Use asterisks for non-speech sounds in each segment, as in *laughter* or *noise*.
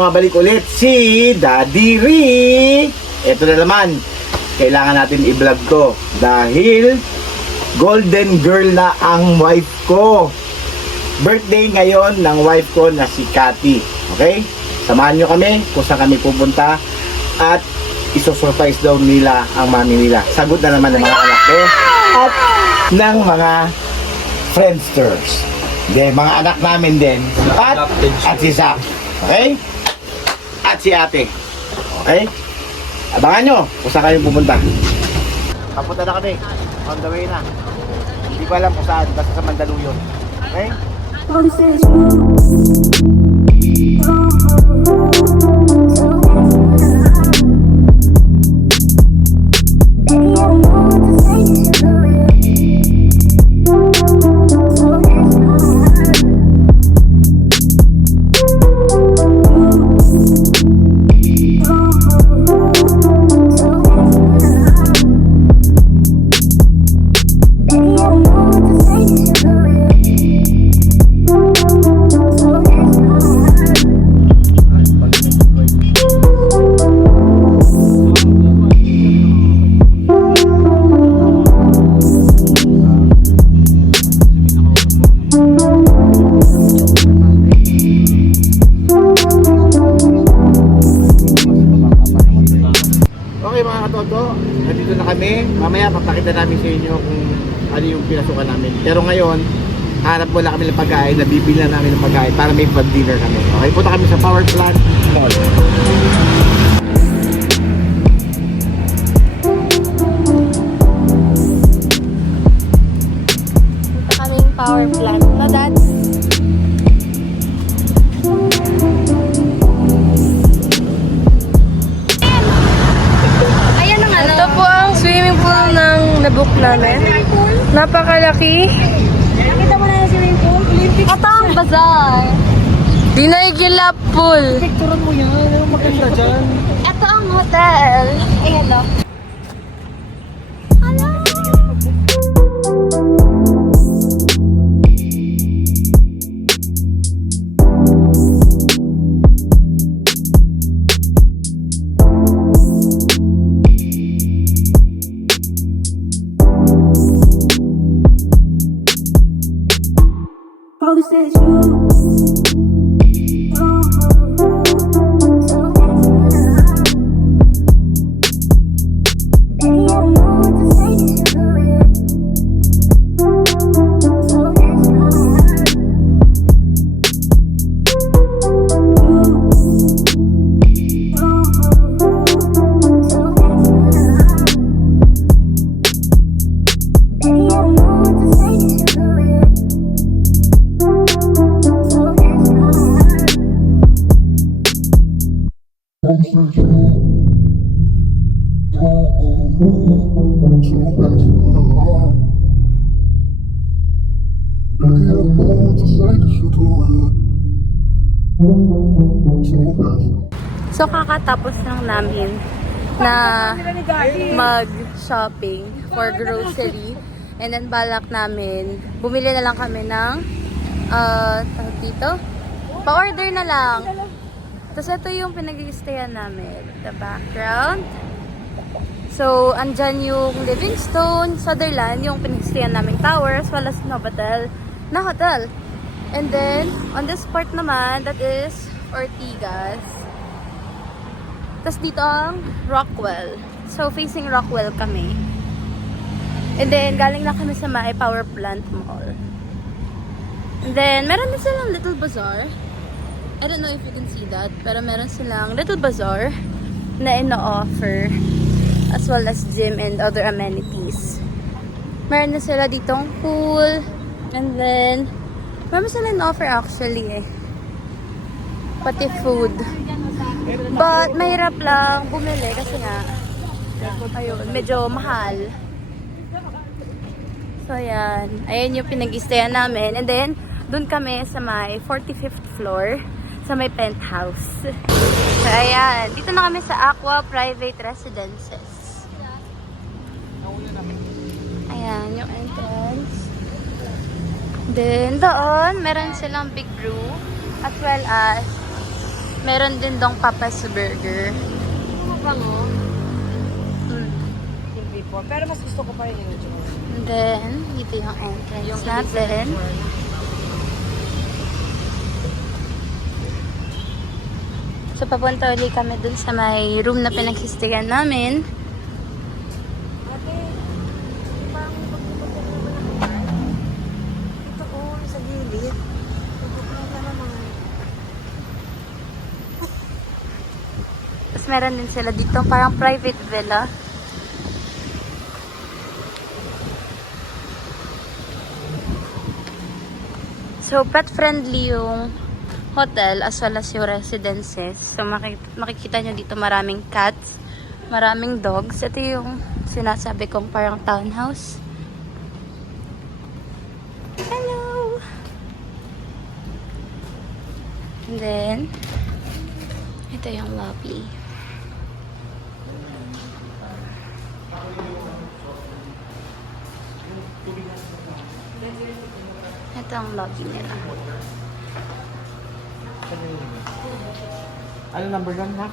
Bumabalik ulit si Daddy Ree. Ito na naman, kailangan natin i-vlog to dahil golden girl na ang wife ko. Birthday ngayon ng wife ko na si Cathy. Okay? Samahan nyo kami kung saan kami pupunta at isosurprise daw nila ang mami nila. Sagot na naman ng mga anak ko at ng mga friendsters. Hindi, mga anak namin din. At, at si Zach. Okay? At si ate. Okay? Abangan nyo kung saan kayo pupunta. Papunta na kami. On the way na. Hindi ko alam kung saan. Basta sa Mandaluyong. Okay? Okay Pero ngayon, hanap muna kami ng pagkain, nabibili na namin ng pagkain para may pag-dinner kami. Okay, punta kami sa Power Plant Mall. So kakatapos lang namin na mag-shopping for grocery. And then balak namin, bumili na lang kami ng uh, dito? Pa-order na lang. Tapos ito yung pinag-i-stayan namin. The background. So, andyan yung Livingstone, Sutherland, yung pinag-stayan namin tower, as well as Novotel na hotel. And then, on this part naman, that is Ortigas. Tapos dito ang Rockwell. So, facing Rockwell kami. And then, galing na kami sa Mae Power Plant Mall. And then, meron din silang little bazaar. I don't know if you can see that. Pero meron silang little bazaar na ina-offer. As well as gym and other amenities. Meron na sila ditong pool. And then, meron sila in-offer actually eh. Pati food. But, mahirap lang bumili kasi nga, ayun, medyo mahal. So, ayan. Ayan yung pinag-istayan namin. And then, dun kami sa may 45th floor sa may penthouse. So, ayan. Dito na kami sa Aqua Private Residences. Ayan, yung entrance. Then, doon, meron silang big brew as well as Meron din dong Papa's Burger. Mabango. Hmm. Yung before. Pero mas gusto ko pa rin yung Joy. And then, dito yung entrance natin. So, papunta ulit kami dun sa may room na pinagsistigan namin. Ate, di ba ang pagpupunta naman ng bar? Ito ko, sa gilid. Pagpupunta naman. Tapos meron din sila dito parang private villa. So, pet-friendly yung hotel as well as yung residences. So, makikita, makikita nyo dito maraming cats, maraming dogs. Ito yung sinasabi kong parang townhouse. Hello! And then, ito yung lobby. Ito ang lobby nila. Ano number lang ha?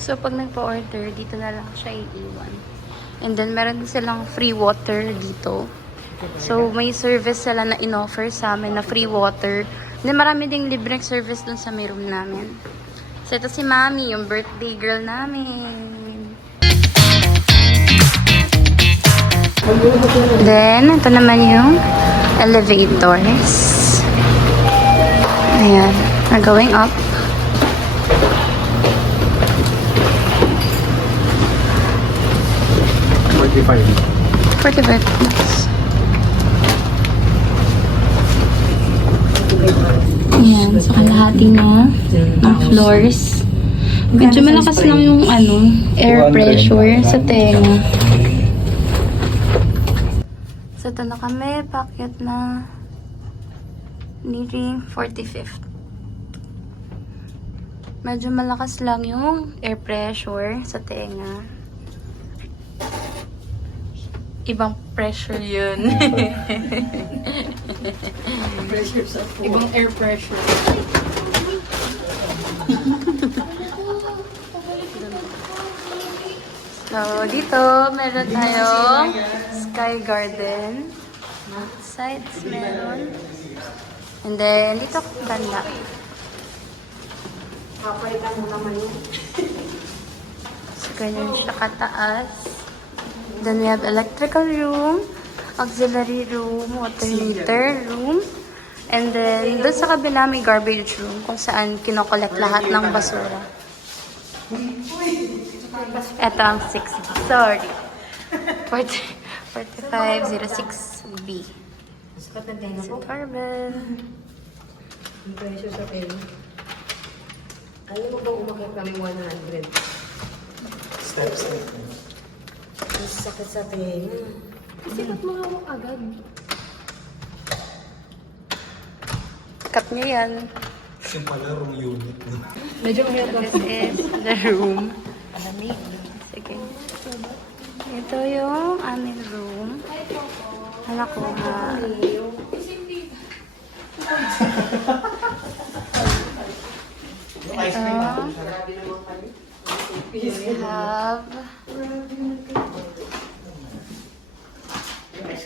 So, pag nagpa-order, dito na lang siya iiwan. And then, meron din silang free water dito. So, may service sila na in-offer sa amin na free water. Then, marami ding libreng service dun sa may room namin. So, ito si Mami, yung birthday girl namin. Then, ito naman yung elevators. Ayan, we're going up. Forty-five. 45 plus. Ayan, sa kalahati na ng floors. Medyo malakas lang yung ano, air 200. pressure sa tenga. So, ito na kami. Packet na nearing 45th. Medyo malakas lang yung air pressure sa tenga. Ibang pressure yun. Ibang air pressure. *laughs* so, dito, meron tayong Sky Garden. Sides meron. And then, dito banda. Papalitan mo naman yun. *laughs* So, ganyan siya kataas. Then we have electrical room, auxiliary room, water heater room, and then doon sa kabila may garbage room kung saan kinokollect lahat ng basura. Ito ang 6B. Sorry. 40 4506B. Sakat ng tenga Si ko. Corbin. Ang presyo sa tenga. Alam mo bang umakit kami 100? Step, step. Ang sakit sa tenga. Kasi ba't mahawak agad? Cut niyo yan. Yung pala room unit. Medyo mahirap This is the room. Alamig. Sige. Ito yung aming room. Anak ko nga. Ito. We have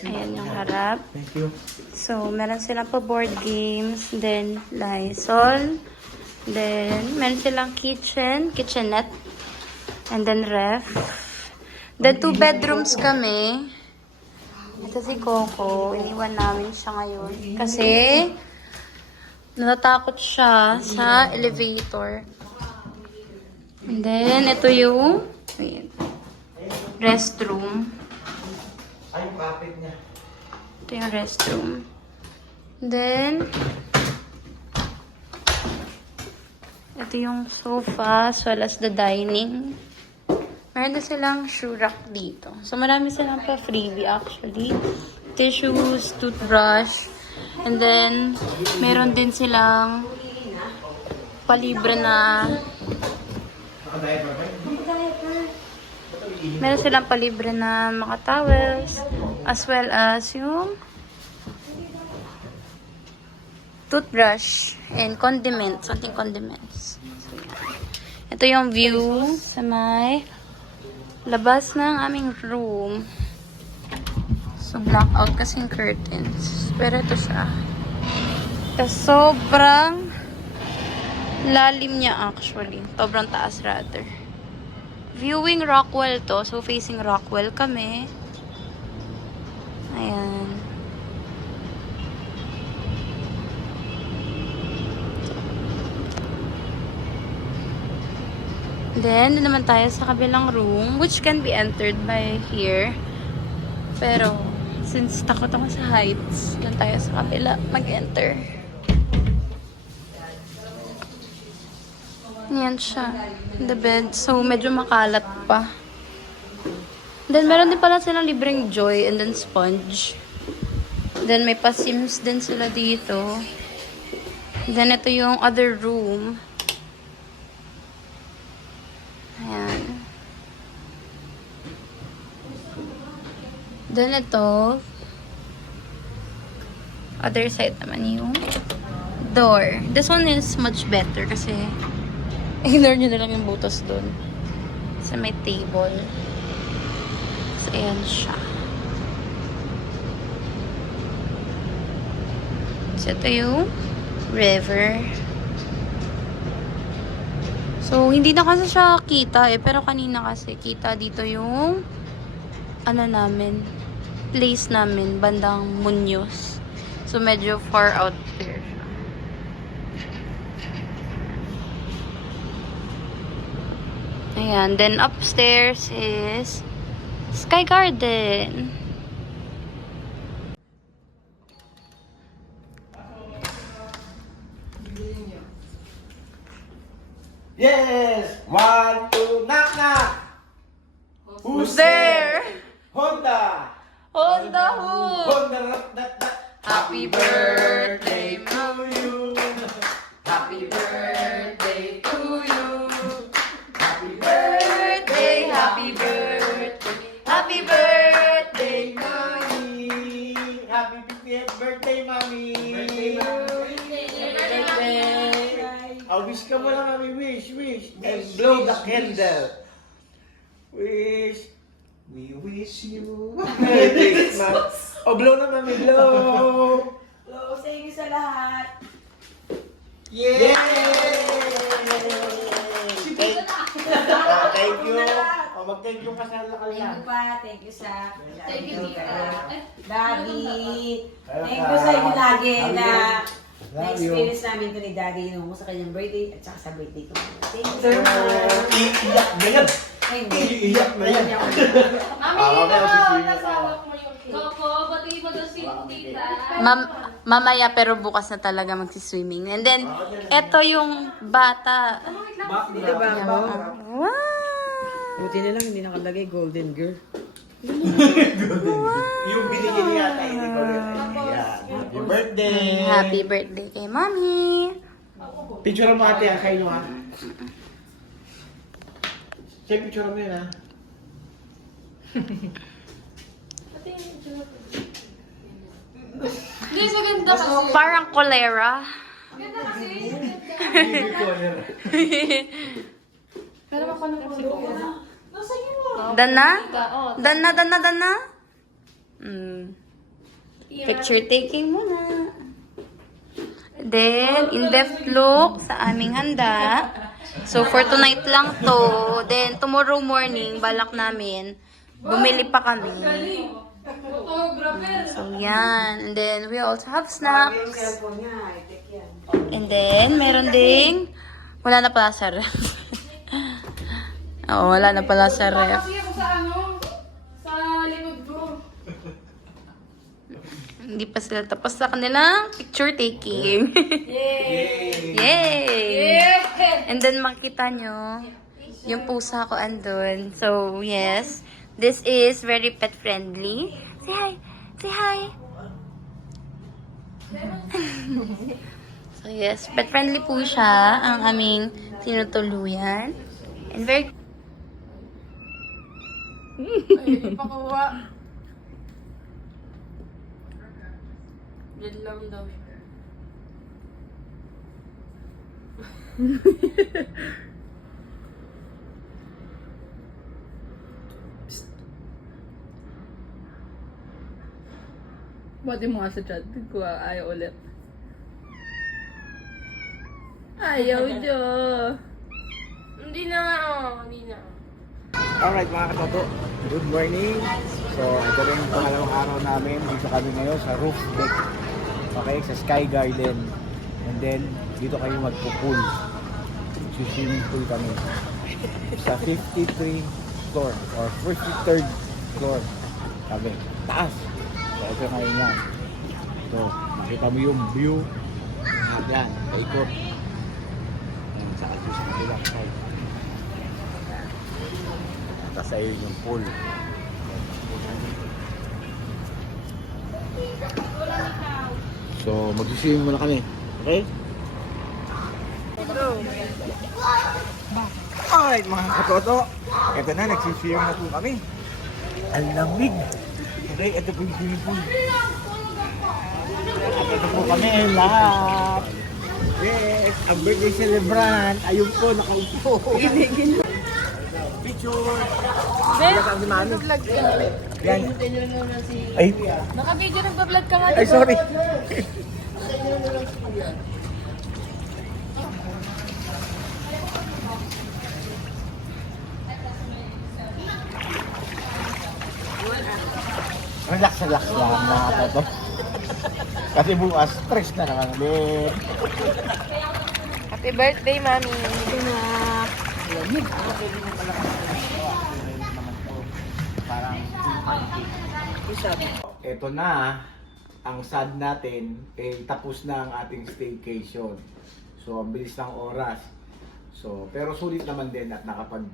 Ayan yung harap. Thank you. So, meron silang pa board games, then Lysol, then meron silang kitchen, kitchenette, and then ref. Then two bedrooms kami. Ito si Coco, iniwan namin siya ngayon. Kasi, natatakot siya sa elevator. And then, ito yung, ayan, restroom. Ay, kapit niya. Ito yung restroom. Then, ito yung sofa as well as the dining. Meron na silang shoe rack dito. So, marami silang pa freebie actually. Tissues, toothbrush, and then, meron din silang palibre na Meron silang palibre na mga towels as well as yung toothbrush and condiments, something condiments. So, Ito yung view sa may labas ng aming room. So, blackout kasing curtains. Pero ito siya. Tapos, sobrang lalim niya actually. Sobrang taas rather. Viewing Rockwell to. So, facing Rockwell kami. Ayan. Then, doon naman tayo sa kabilang room, which can be entered by here. Pero, since takot ako sa heights, doon tayo sa kabila mag-enter. Yan siya. The bed. So, medyo makalat pa. Then, meron din pala silang libreng joy and then sponge. Then, may pa-sims din sila dito. Then, ito yung other room. Ayan. Then, ito. Other side naman yung door. This one is much better kasi *laughs* ignore nyo na lang yung butas doon. Sa may table. So, ayan siya. So, ito yung river. So, hindi na kasi siya kita eh. Pero kanina kasi kita dito yung ano namin, place namin, bandang Muñoz. So, medyo far out there siya. Ayan. Then, upstairs is Sky Garden. Yes! One, two, knock, knock! Who's there? Honda! Honda Hood! Honda, that. Happy birthday, Blow. Hello, thank you sa lahat. Yay! Thank, Ah, thank you. Oh, mag-thank you ka sa Thank lakal you pa, thank you sa... Thank you, Tita. Daddy. Thank you sa inyo lagi na na-experience namin ito ni Daddy nung sa kanyang birthday at saka sa birthday ko. Thank you, Sir, sir. iiyak na yan. Iiyak na yan. Mami, Ah, mamaya ikaw, tita. mamaya pero bukas na talaga magsiswimming. And then, eto yung bata. Dito ba ako? Wow! Buti na lang hindi nakalagay golden girl. *laughs* Yung binigyan niya yata ini ko rin. Yeah. Happy birthday. Happy birthday kay Mami! Picture mo ate ah, kayo ha. Siya picture mo yun *laughs* ha. Hindi, maganda kasi. Parang kolera. Dana? Dana, dana, dana? Mm. Picture taking muna. Then, in-depth look sa aming handa. So, for tonight lang to. Then, tomorrow morning, balak namin, bumili pa kami. So, yan. And then, we also have snacks. And then, meron ding, wala na pala sa ref. *laughs* Oo, wala na pala sa ref. Hindi pa sila tapos sa kanilang picture taking. Yay! Yay! And then makita nyo, yung pusa ko andun. So, yes. This is very pet friendly. Say hi! Say hi! so, yes. Pet friendly po siya, ang aming tinutuluyan. And very... Diyan lang daw siya. *laughs* Buti mo nga sa chat ko, ayaw ulit. Ayaw, Jo. Hindi na nga, oh. Hindi na. Alright mga katoto, good morning. So ito rin yung pangalawang araw namin. Dito kami ngayon sa roof deck. Okay, sa Sky Garden. And then, dito kayo magpo-pool. Swimming pool kami. Sa 53 floor or 53rd floor kami. Taas. Ito ngayon yan. So, makita mo yung view. Yan, paikot. Yan, sa sa kabilang side. Tapos ayun yung pool. So, mag-swimming muna kami. Okay? Alright mga katoto. Ito na, nagsiswimming na po kami. Ang lamig. Okay, ito po yung swimming pool. At ito po kami lahat. Yes, ang birthday celebrant. Ayun po, nakaupo. Picture. Kang si Mami. Yan. Ay, Naka-video nagpa-vlog ka nga, ay sorry. *laughs* Relax, relax lang mga toto. Kasi bukas, stress na naman ulit. Happy birthday, Mami. Parang Ito na, ang sad natin, eh, tapos na ang ating staycation. So, ang bilis ng oras. So, pero sulit naman din at nakapag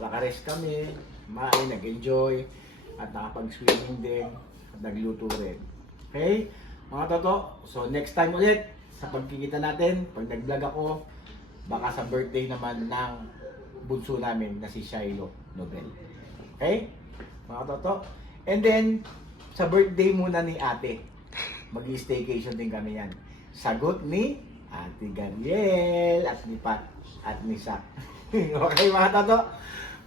nakares kami, kumain, nag-enjoy, at nakapag-swimming din, at nagluto rin. Okay? Mga toto, so next time ulit, sa pagkikita natin, pag nag-vlog ako, baka sa birthday naman ng bunso namin na si Shiloh Nobel. Okay? Mga toto. And then, sa birthday muna ni ate, mag-staycation din kami yan. Sagot ni Ate Gabriel at ni Pat at ni Sak. *laughs* okay mga toto?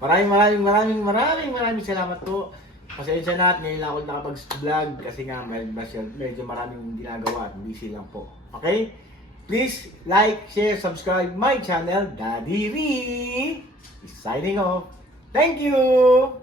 Maraming maraming maraming maraming maraming salamat po. Pasensya na at ngayon ako nakapag-vlog kasi nga medyo, maraming ginagawa at busy lang po. Okay? Please like, share, subscribe my channel, Daddy Ree. Signing off. Thank you!